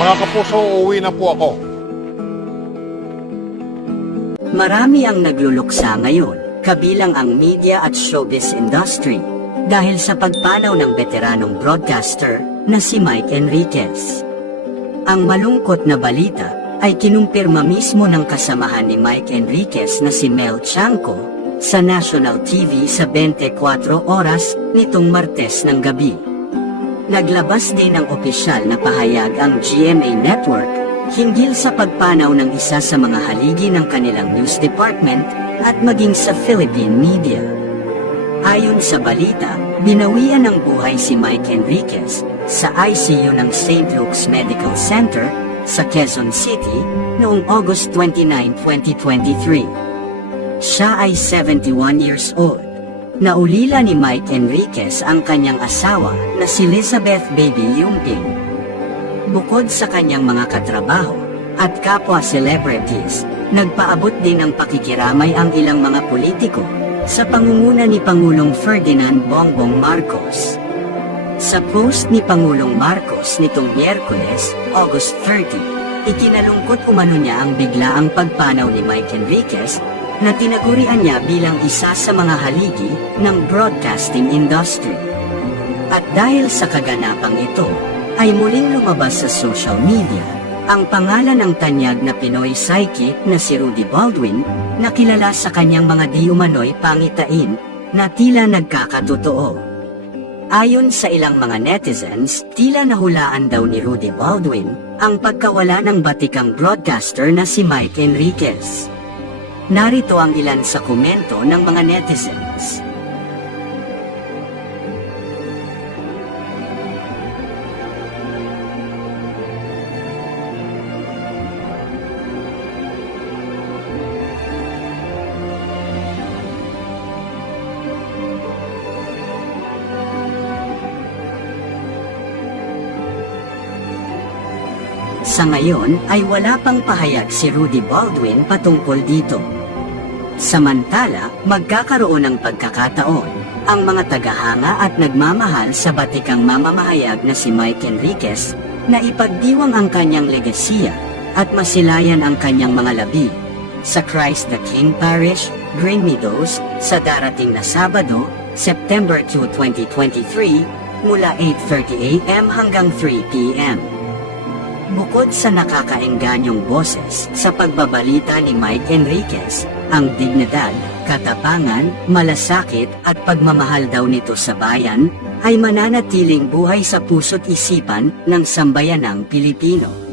Mga kapuso, uuwi na po ako. Marami ang nagluluksa ngayon, kabilang ang media at showbiz industry, dahil sa pagpanaw ng veteranong broadcaster na si Mike Enriquez. Ang malungkot na balita ay kinumpirma mismo ng kasamahan ni Mike Enriquez na si Mel Tiangco sa National TV sa 24 oras nitong Martes ng gabi. Naglabas din ng opisyal na pahayag ang GMA Network hinggil sa pagpanaw ng isa sa mga haligi ng kanilang news department at maging sa Philippine media. Ayon sa balita, binawian ng buhay si Mike Enriquez sa ICU ng St. Luke's Medical Center sa Quezon City noong August 29, 2023. Siya ay 71 years old. Naulila ni Mike Enriquez ang kanyang asawa na si Elizabeth Baby Yumping. Bukod sa kanyang mga katrabaho at kapwa celebrities, nagpaabot din ng pakikiramay ang ilang mga politiko sa pangunguna ni Pangulong Ferdinand Bongbong Marcos. Sa post ni Pangulong Marcos nitong Miyerkules, August 30, ikinalungkot umano niya ang biglaang pagpanaw ni Mike Enriquez na tinagurian niya bilang isa sa mga haligi ng broadcasting industry. At dahil sa kaganapang ito, ay muling lumabas sa social media ang pangalan ng tanyag na Pinoy psychic na si Rudy Baldwin, na kilala sa kanyang mga di umano'y pangitain na tila nagkakatotoo. Ayon sa ilang mga netizens, tila nahulaan daw ni Rudy Baldwin ang pagkawala ng batikang broadcaster na si Mike Enriquez. Narito ang ilan sa komento ng mga netizens. Sa ngayon ay wala pang pahayag si Rudy Baldwin patungkol dito. Samantala, magkakaroon ng pagkakataon ang mga tagahanga at nagmamahal sa batikang mamamahayag na si Mike Enriquez na ipagdiwang ang kanyang legasiya at masilayan ang kanyang mga labi sa Christ the King Parish, Green Meadows, sa darating na Sabado, September 2, 2023, mula 8:30 AM hanggang 3 PM. Bukod sa nakakaengganyong boses sa pagbabalita ni Mike Enriquez, ang dignidad, katapangan, malasakit at pagmamahal daw nito sa bayan ay mananatiling buhay sa puso't isipan ng sambayanang Pilipino.